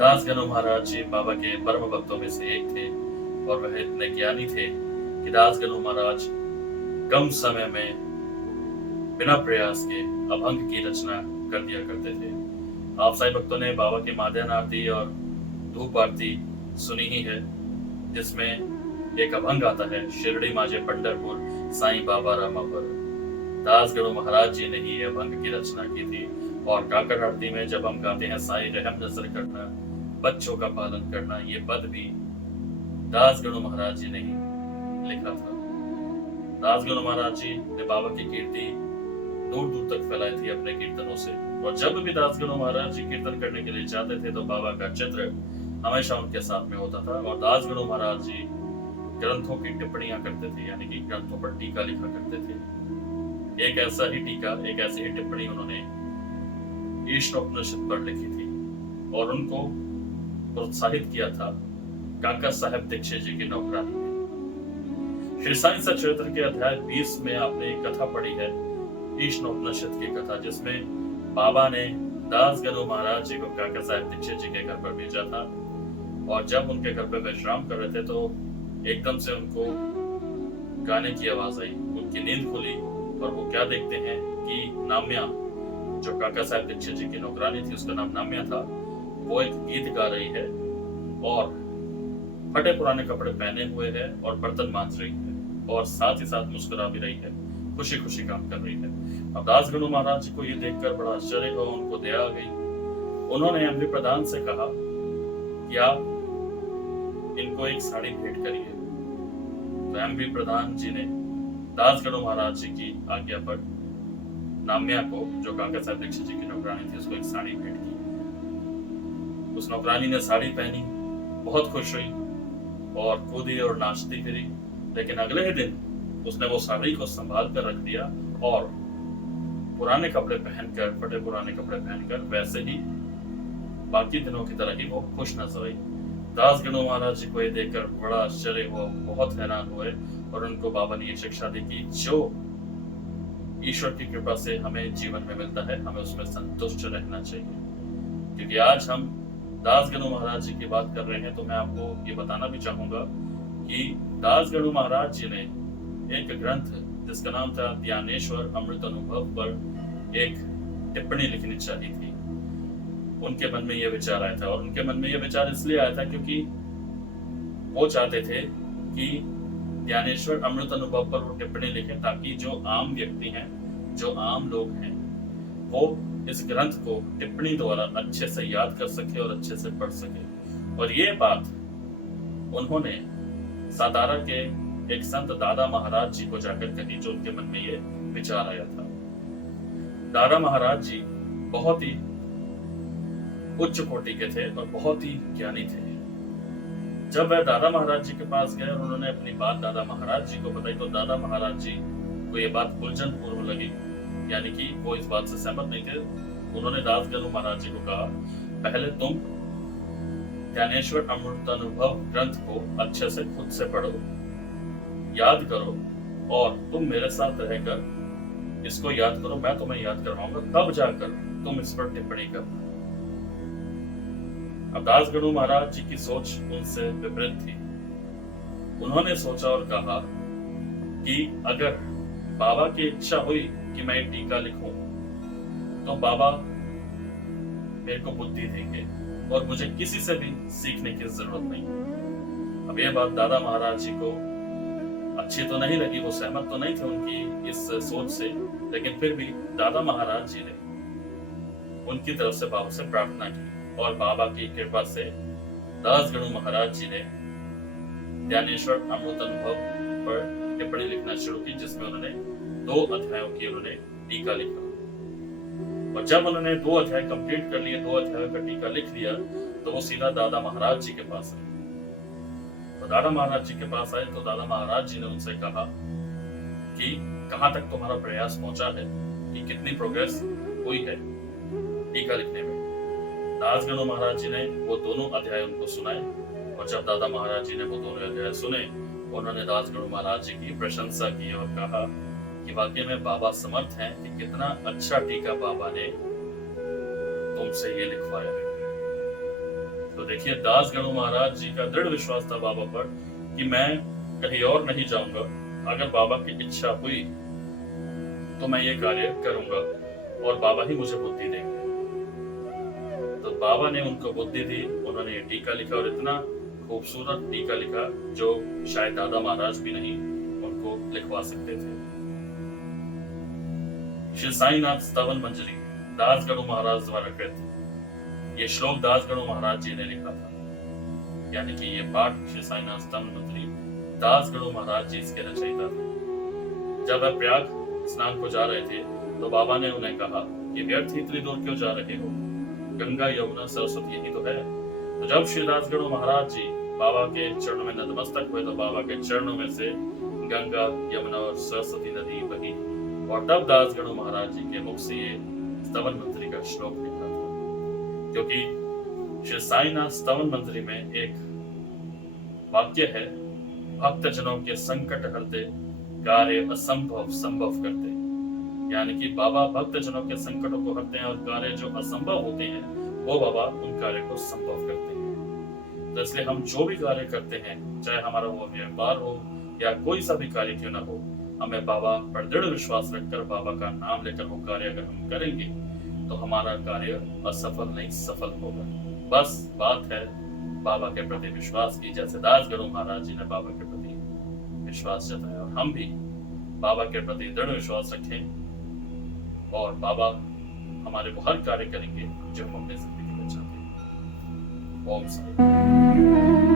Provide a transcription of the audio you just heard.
दास गणु महाराज जी बाबा के परम भक्तों में से एक थे और वह इतने ज्ञानी थे कि दास गणु महाराज कम समय में बिना प्रयास के अभंग की रचना कर दिया करते थे। आप साई भक्तों ने बाबा की माध्यान आरती और धूप आरती सुनी ही है, जिसमें एक अभंग आता है, शिरडी माजे पंढरपुर साईं बाबा रामापुर। दास गणु महाराज जी ने ही ये अभंग की रचना की थी। और काकड़ आरती में जब हम गाते हैं साईं रहम नजर करना, बच्चों का पालन करना, ये पद भी दास गणु महाराज जी ने ही लिखा था। दास गणु महाराज जी ने बाबा की कीर्ति दूर दूर तक फैलाई थी अपने कीर्तनों से। और जब भी दास गणु महाराज जी कीर्तन करने के लिए जाते थे तो बाबा का चित्र हमेशा उनके साथ में होता था। और दास गणु महाराज जी ग्रंथों की टिप्पणियां करते थे, यानी कि ग्रंथों पर टीका लिखा करते थे। एक ऐसा ही टीका, एक ऐसी ही टिप्पणी उन्होंने ईशानोपनिषद पर लिखी थी और उनको प्रोत्साहित किया था काका साहेब दीक्षित जी की नौकरानी में। श्री साईं सचरित्र के अध्याय 20 में आपने एक कथा पढ़ी है, ईशानोपनिषद की कथा, जिसमें बाबा ने दास गणु महाराज जी को काका साहेब दीक्षित जी के घर पर भेजा था। और जब उनके घर पर विश्राम कर रहे थे तो एकदम से उनको गाने की आवाज आई, उनकी नींद खुली और वो क्या देखते हैं कि नाम्या, जो काका साहेब दीक्षित जी की नौकरानी थी, उसका नाम नाम्या था, वो एक गीत गा रही है और फटे पुराने कपड़े पहने हुए है और बर्तन मांज रही है और साथ ही साथ मुस्कुरा भी रही है, खुशी खुशी काम कर रही है। अब दास गणु महाराज जी को ये देखकर बड़ा आश्चर्य हुआ, उनको दया आ गई। उन्होंने एमवी प्रधान से कहा कि आप इनको एक साड़ी भेंट करिए। तो एमवी प्रधान जी ने दास गणु महाराज जी की आज्ञा पर नाम्या को, जो काका साहेब दीक्षित जी की नौकरानी थी, उसको एक साड़ी भेंट की। उस नौकरानी ने साड़ी पहनी, बहुत खुश हुई और कूदी और नाचती फिरी। लेकिन अगले ही दिन उसने वो साड़ी को संभाल कर रख दिया और पुराने कपड़े पहनकर, फटे पुराने कपड़े पहनकर वैसे ही बाकी दिनों की तरह ही वो खुश नजर आई। दास गणु महाराज जी को ये देखकर बड़ा आश्चर्य हुआ, बहुत हैरान हुए और उनको बाबा ने ये शिक्षा दी कि जो ईश्वर की कृपा से हमें जीवन में मिलता है, हमें उसमें संतुष्ट रहना चाहिए। क्योंकि आज हम दास गणु महाराज जी की बात कर रहे हैं तो मैं आपको ये बताना भी चाहूंगा कि दास गणु महाराज जी ने एक ग्रंथ जिसका नाम था ज्ञानेश्वर अमृत अनुभव पर एक टिप्पणी लिखनी चाहिए थी। उनके मन में यह विचार आया था और उनके मन में यह विचार इसलिए आया था क्योंकि वो चाहते थे कि ज्ञानेश्वर अमृत अनुभव पर वो टिप्पणी लिखें, ताकि जो आम व्यक्ति हैं, जो आम लोग हैं, वो इस ग्रंथ को टिप्पणी द्वारा अच्छे से याद कर सके और अच्छे से पढ़ सके। और ये बात उन्होंने सातारा के एक संत दादा महाराज जी को जाकर कही, जो उनके मन में ये विचार आया था। दादा महाराज जी बहुत ही उच्च कोटि के थे और बहुत ही ज्ञानी थे। जब वह दादा महाराज जी के पास गए और उन्होंने अपनी बात दादा महाराज जी को बताई तो दादा महाराज जी को ये बात उलझन पूर्व लगी, यानी कि वो इस बात से सहमत नहीं थे। उन्होंने दास गणु महाराज जी को कहा, पहले तुम ज्ञानेश्वर अमृतानुभव ग्रंथ को अच्छे से खुद से पढ़ो, याद करो और तुम मेरे साथ रहकर इसको याद करो, मैं तुम्हें याद करवाऊंगा, तब जाकर तुम इस पर टिप्पणी करना। अब दास गणु महाराज जी की सोच उनसे विपरीत थी। उन्होंने सोचा और कहा कि अगर बाबा की इच्छा हुई कि मैं टीका लिखूं तो बाबा मेरे को बुद्धि देंगे और मुझे किसी से भी सीखने की जरूरत नहीं। अब यह बात दादा महाराज जी को अच्छी तो नहीं लगी, वो सहमत तो नहीं थे उनकी इस सोच से, लेकिन फिर भी दादा महाराज जी ने उनकी तरफ से बाबा से प्रार्थना की और बाबा की कृपा से दास गणु महाराज जी ने ज्ञानेश्वर अमृत अनुभव पर टिप्पणी लिखना शुरू की, जिसमें उन्होंने 2 अध्यायों की उन्होंने टीका लिखा। और जब उन्होंने 2 अध्याय कंप्लीट कर लिए, 2 अध्यायों का टीका लिख लिया, तो वो सीधा दादा महाराज जी के पास आए। तो दादा महाराज जी के पास आए तो दादा महाराज जी ने उनसे कहा कि कहां तक तुम्हारा प्रयास पहुंचा है, कि कितनी प्रोग्रेस हुई है टीका लिखने में। दास गणु महाराज जी ने वो दोनों अध्याय उनको सुनाए और जब दादा महाराज जी ने वो दोनों अध्याय सुने, उन्होंने दास गणु महाराज जी की प्रशंसा की और कहा कि वाकई में बाबा समर्थ हैं कि कितना अच्छा टीका बाबा ने तुमसे ये लिखवाया है। तो देखिए दास गणु महाराज जी का दृढ़ विश्वास था बाबा पर कि मैं कहीं और नहीं जाऊंगा, अगर बाबा की इच्छा हुई तो मैं ये कार्य करूंगा और बाबा ही मुझे बुद्धि देंगे। तो बाबा ने उनको बुद्धि दी, उन्होंने ये टीका लिखा और इतना खूबसूरत टीका लिखा जो शायद दादा महाराज भी नहीं उनको लिखवा सकते थे। श्री साईनाथ स्तवन मंजरी दास गणु महाराज द्वारा कृत। ये श्लोक दास गणु महाराज जी ने लिखा था, यानी कि ये पाठ श्री साईनाथ स्तवन मंजरी दास गणु महाराज जी इसके रचयिता थे। जब वह प्रयाग स्नान को जा रहे थे तो बाबा ने उन्हें कहा कि व्यर्थ इतनी दूर क्यों जा रहे हो, गंगा यमुना सरस्वती यही तो है। तो जब श्री दास गणु महाराज जी बाबा के चरणों में नतमस्तक हुए तो बाबा के चरणों में से गंगा यमुना और सरस्वती नदी बही और तब दास गणु महाराज जी के मुख से ये स्तवन मंजरी का श्लोक निकला था। क्योंकि श्री साईनाथ स्तवन मंजरी में एक वाक्य है, भक्त जनों के संकट हरते कार्य असंभव संभव करते। यानी कि बाबा भक्त जनों के संकटों को हरते हैं और कार्य जो असंभव होते हैं वो बाबा उन कार्य को संभव करते हैं। तो इसलिए हम जो भी कार्य करते हैं, चाहे हमारा वो व्यापार हो या कोई सा भी कार्य क्यों ना हो, हमें बाबा पर दृढ़ विश्वास रखकर बाबा का नाम लेकर वो कार्य अगर हम करेंगे तो हमारा कार्य असफल नहीं सफल होगा। बस बात है बाबा के प्रति विश्वास की, जैसे दास गणु महाराज जी ने बाबा के प्रति विश्वास जताया, और हम भी बाबा के प्रति दृढ़ विश्वास रखें और बाबा हमारे वो हर कार्य करेंगे जो हम अपने जिंदगी में चाहते हैं। ओम साई।